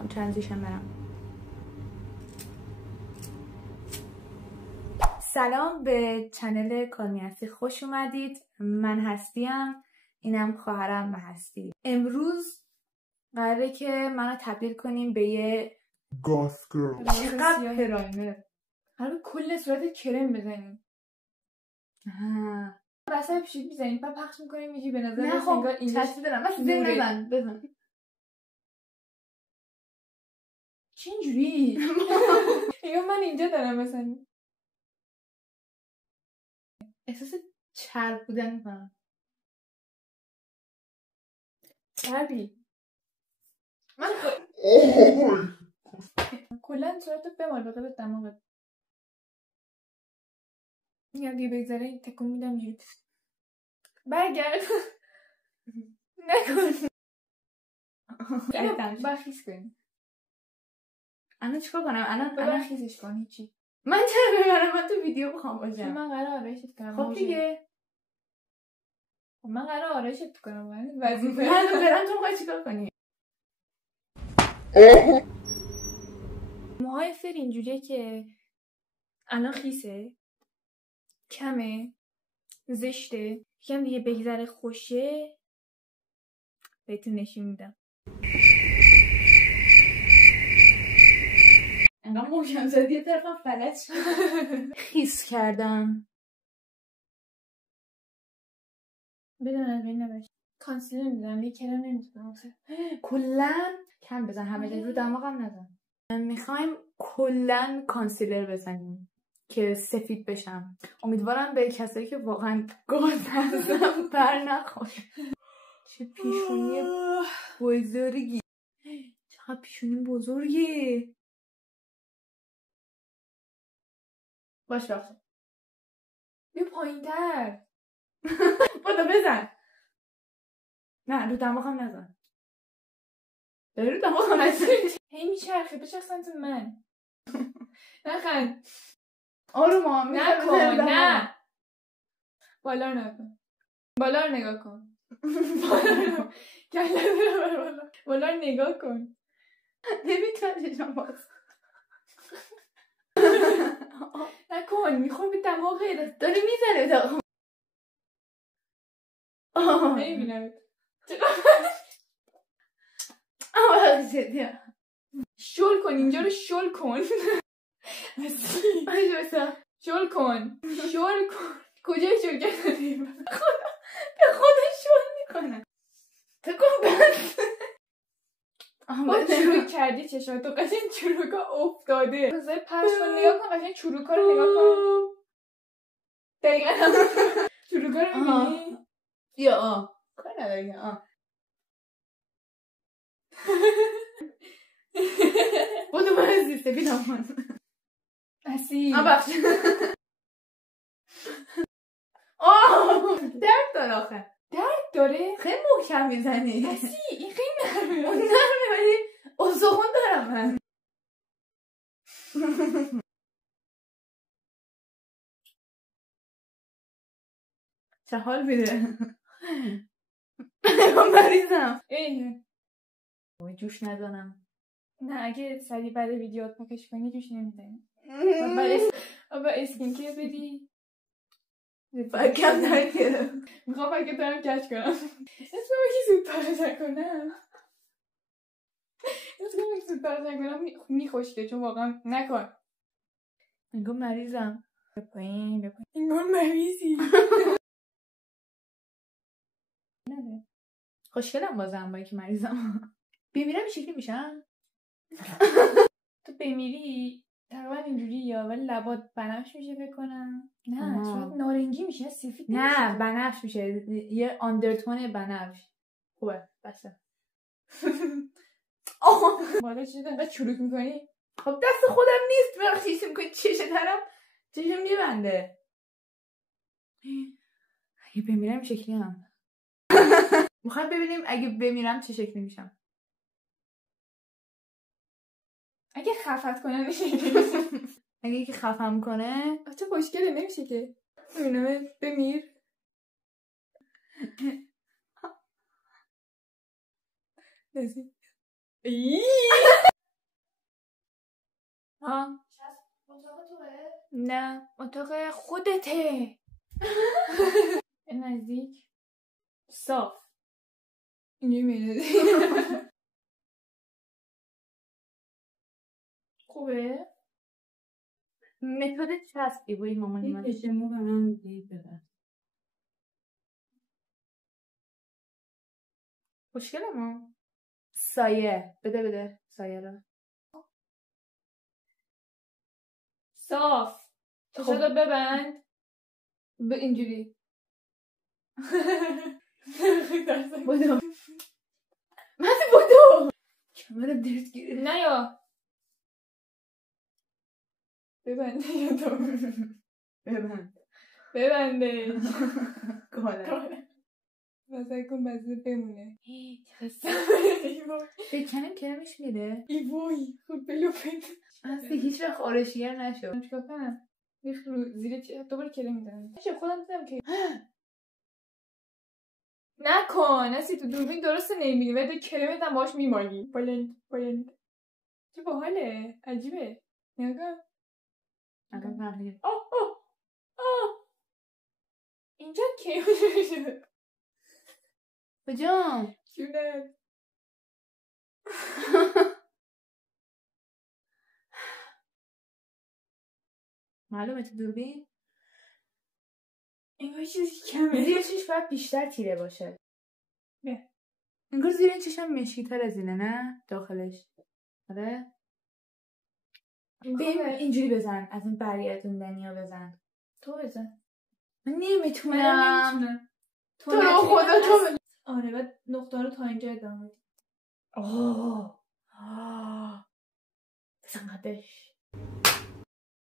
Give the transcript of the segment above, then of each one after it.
میخوام ترانزیشن برم. سلام به چنل کالمی هستی، خوش اومدید. من هستیم، اینم خواهرم هستی. امروز قراره که منو تبدیل کنیم به یه گاس گرل. چقدر پراینر. قراره کل صورت کرم بزنیم. وسط پیشید میزنیم بعد پخش میکنیم میگی به نظر نه خب چشم دارم بس بزن چه اینجوری؟ یا من اینجا دارم مثلا احساس چرب بودن میکنم. چربی من کلا صورتت بمال به قبل دماغت میگم دیگه بگذاره تکون میدم اینجوری برگرد نکن برخیز کنیم. الان چیکار کنم؟ الان برخیزش کن. هیچی من چرا ببرم؟ من تو ویدیو بخوام باشم. من قراره آرایشت کنم. خب دیگه من قراره آرایشت کنم. وظیفه من برم. تو میخوای چیکار کنی؟ موهای فر اینجوریه که الان خیسه، کمه، زشته، یکم دیگه بگذره خوشه بهتون نشون میدم. انقدر محکم زدی یه طرفم فلج شد. خیس کردم. بدون از این نباش. کانسیلر میزنم یه کرم نمیتونم کلن کم بزن، همه رو دماغم نزن. میخوایم کلن کانسیلر بزنیم که سفید بشم. امیدوارم به کسایی که واقعا گاز هستم بر نخوره. چه پیشونی بزرگی، چقدر پیشونی بزرگی. باش بیا پایین تر. بودو بزن. نه رو دماغم نزن. داری رو دماغم نزن. هی میچرخه بچرخ سمت من. نخند. آروم نکن. نه بالا نکن. بالا رو نگاه کن. بالا رو نگاه کن. نمیتونم چشم باز. نکن میخوای به دماغت. داری میزنه دماغم. نمیبینم. شل کن اینجا رو شل کن. شل کن. شل کن. کجای شل کردی؟ به خودش شل میکنه. تکون بند. باید چروک کردی چشم تو قشنگ چروکا افتاده. بذار پرش کن نگاه کن قشنگ چروکا رو نگاه کن. دقیقا چروکا رو میبینی؟ یا کار نداری. بودو من ازیسته بیدام من اصیل بخش. درد داره آخه. درد داره؟ خیلی محکم میزنی. اصیل این خیلی نرمه. اون نرمه ولی استخون دارم من. چه حال میده. من مریضم. جوش نزنم. نه اگه سری بعد ویدیو پاکش کنی جوش نمیزنی. با اسکین کیر بدی. کم نگیرم. میخوام اگه دارم کش کنم. اسمم اگه زود پارش کنم. زود پارش کنم میخوشته چون واقعا نکن. انگار مریضم. بپایین انگار مریضی. خوشگلم بازم با اینکه مریضم. بمیرم این شکلی میشم. تو بمیری تقریبا اینجوری یا ولی لبات بنفش میشه بکنم. نه صورت نارنجی میشه سفید. نه بنفش میشه، یه آندرتون بنفش. خوبه بسه. بالا چیزی انقدر چروک میکنی. خب دست خودم نیست بخشیش میکنی چشه طرف چشم میبنده. اگه بمیرم این شکلی هم. میخوام ببینیم اگه بمیرم چه شکلی میشم. اگه خفت کنه میشه. اگه یکی خفم کنه چه خوشگله نمیشه که. ببینم بمیر. ها اتاق توه؟ نه اتاق خودته. نزدیک صاف اینجوری میده. خوبه؟ متد چسبی بود مامانی من. یه مو به من دید بده. خوشگله ما. سایه بده سایه رو. صاف. چشاتو ببند. به اینجوری. بدو. مازی بدو. کمرم درد گیره. نه یا ببنده یا تو ببنده گاله. واسه کن بزده بمونه. بکنیم کرمش میره. ای وای خود بلو پید اصلا هیچ وقت آرشگر نشد. چکار کنم ریخت رو زیر دوباره کرم میدنم. خودم دیدم که نکن اصلا تو دوربین درست نمیبینی ولی تو کرمت هم باش میمالی. بلند چه باحاله عجیبه. نگاه الان فهمیدم. اینجا کی شد کجا؟ جونت معلومه تو دوربین؟ این چیزی کمه. زیر چشم باید بیشتر تیره باشه. نه انگار زیر این چشم مشکی‌تر از اینه نه؟ داخلش. آره؟ ببین اینجوری بزن. از این برگردوندنیا بزن. تو بزن. من نمیتونم. تو رو خدا تو. آره بعد نقطه رو تا اینجا ادامه بده. بزن قدش.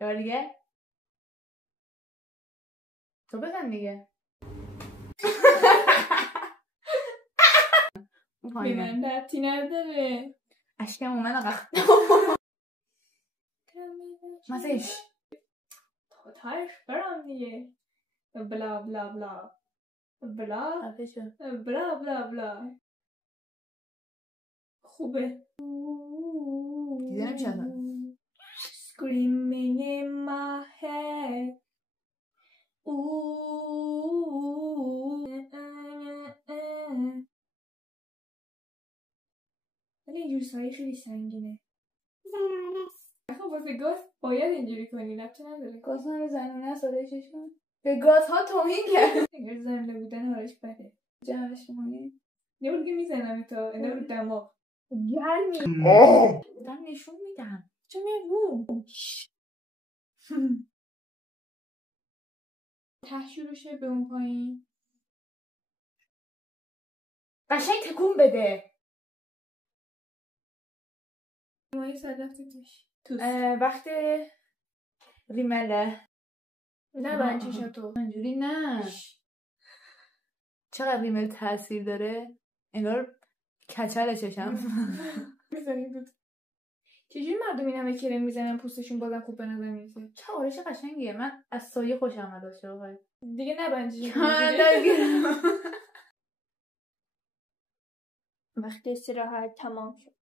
یه دیگه. تو بزن دیگه. به من دبتی نداره. اشکم اومد آقا. مزش. تایش برام دیگه. بلا بلا بلا بلا بلا بلا بلا. خوبه. دیده نمیشه Screaming in my head. ولی اینجور سایه خیلی سنگینه. خب واسه گاز باید اینجوری کنی. ربطی نداره. گاز من رو زنونه است آدایشش کن. به گازها توهین کرد. اگر زنده بودن حالش بده. جمعش کنی. یه بار دیگه میزنم تا اینه رو دماغ. گرمی. دارم نشون میدم. چه میگو؟ ته شروع شه به اون پایین. قشنگ تکون بده. مایی صدف توش. وقت ریمله. نه بنچشاتو. اینجوری نه. چقدر ریمل تاثیر داره. انگار کچل چشم. میزنیم بود. چجوری مردم این همه کرم میزنن پوستشون بازم خوب به نظر میرسه؟ چه آرش قشنگیه. من از سایه خوشم اومد باشه. دیگه نبنجی. وقت استراحت تمام شد.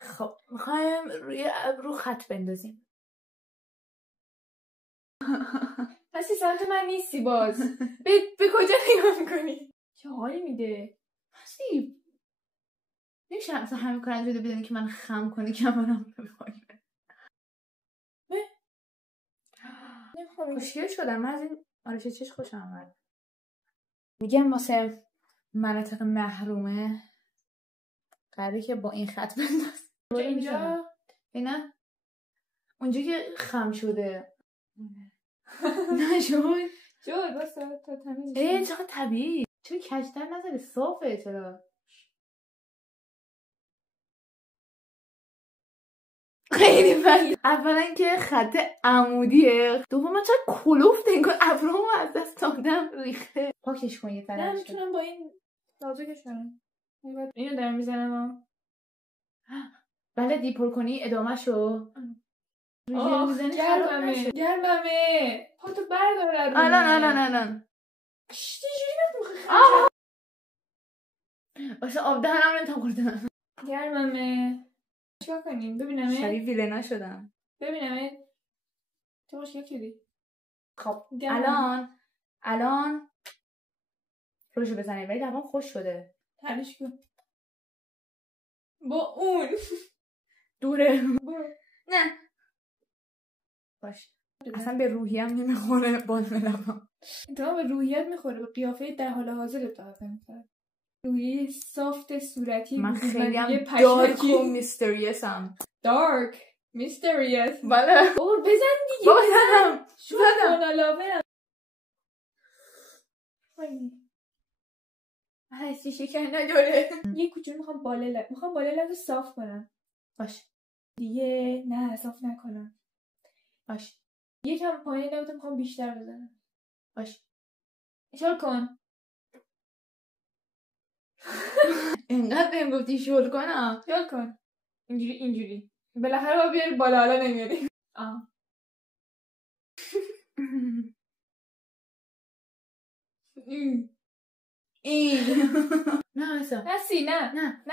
خب میخوایم روی ابرو خط بندازیم. پسی سمت من نیستی باز. به کجا نگاه میکنی؟ چه حالی میده؟ پسی نمیشه اصلا همین کار انجام بدونی که من خم کنی کمرم بپایم. خوشگل شدم. من از این آرش چش خوشم اومد. میگم واسه مناطق محرومه قراره که با این خط بنداز. اینجا اینا اونجا که خم شده نشون شد بسه تا تمیز. چقدر طبیعی. چرا کجتر نزده؟ صافه. چرا خیلی بد. اولا که خط عمودیه. دوما چرا کلوفت انگار ابرومو از دست دادم ریخته. پاکش کن یه طرفش. نه میتونم با این نازکش کنم. اینو دارم میزنم. بله دیپر کنی ادامه شو. گرممه پاتو بردار. الان واسه آب دهنم نمیتونم خوردم. گرممه چیکار کنیم ببینم. شبیه ویلنا شدم. ببینم تو خوشگل شدی. خب گرم. الان روشو بزنیم ولی دمام خوش شده. تلاش کن با اون دوره. برو. نه باش اصلا به روحیم نمیخوره باز لبم. اتفاقا به روحیت میخوره، به قیافه در حال حاضر اتفاق میخوره. روحیه صافت صورتی من خیلی هم یه دارک و میستریسم. دارک میستریس. بله بابا بزن دیگه. بابا زدم زدم علاوه هستی شکر نداره. یه کوچولو میخوام بالا لب صاف کنم. باش دیگه نه صاف نکنم. باش یکم پایین لبتو میخوام بیشتر بزنم. باش شل کن. اینقدر بهم گفتی شل کنم. شل کن. اینجوری بالاخره با بیاری بالا، حالا نمیاری. این نه اصلا نسی نه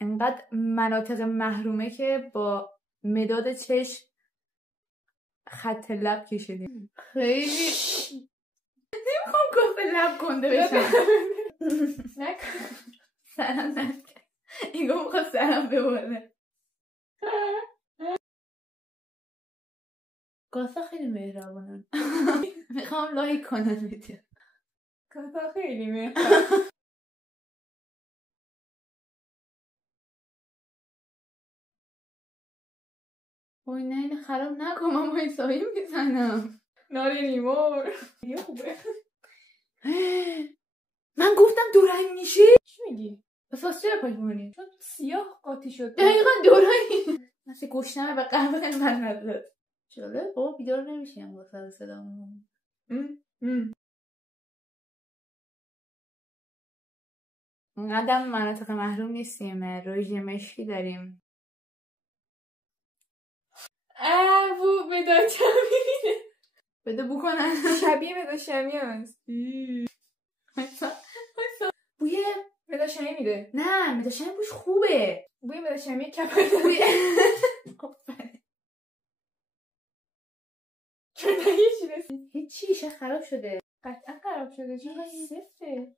انقدر مناطق محرومه که با مداد چشم خط لب کشیدیم. خیلی نمیخوام گفت لب کنده بشم. نکن. سرم نکن. این گفت میخواد سرم بباره. گاسا خیلی مهربانن. میخوام لایک کنن ویدیو. گاسا خیلی مهربانن. وای نه این خراب نکن، من با این سایه میزنم. ناری لیمور یه خوبه. من گفتم دورنگ میشی؟ چی میگی؟ بس واسه چرا پاش مونی؟ چون سیاه قاطی شد. دقیقا دورنگی. مثل گشنمه به قهوه خیلی من نداد. شده؟ بابا بیدار نمیشیم با سر صدامون. اونقدر مناطق محروم نیستیم. رژیم مشکی داریم. بو مداد شمیه. بده بو کنن. شبیه مداد شمیه هست. بوی مداد شمیه میده. نه مداد شمیه بوش خوبه. بوی مداد شمیه کپه. چون هیچی رسید. هیچی شاید خراب شده. قطعا خراب شده چون سفته.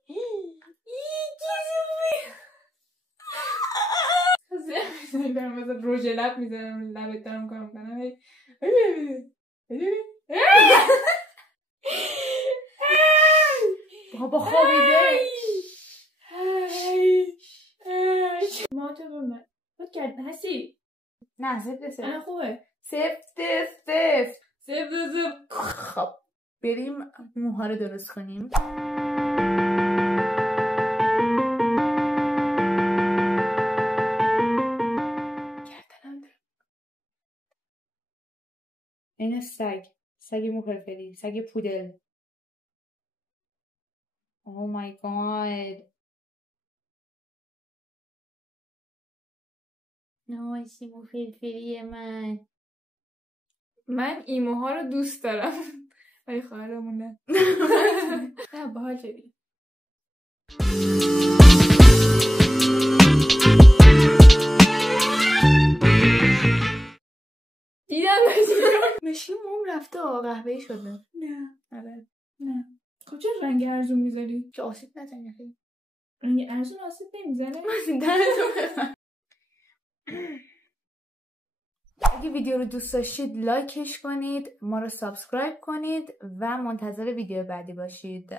دارم مثلا روژ لب میزنم لبت دارم کار میکنم. بابا خوابیده. ما تو به من بود کرد هستی؟ نه سفت الان خوبه. سفت. سفت. خب بریم موها رو درست کنیم. این سگ موفرفری، سگ پودل. او مای گاد. نایسی موفرفری من ایموها رو دوست دارم ولی خواهرمون نه. نه باحال شدی. دیدم مشکی موم رفته قهوه‌ای شده. نه خب چرا رنگ ارزون میذاری؟ که آسیب نزنی خیلی. رنگ ارزون آسیب نمیزنه؟ اگه ویدیو رو دوست داشتید لایکش کنید، ما رو سابسکرایب کنید و منتظر ویدیو بعدی باشید.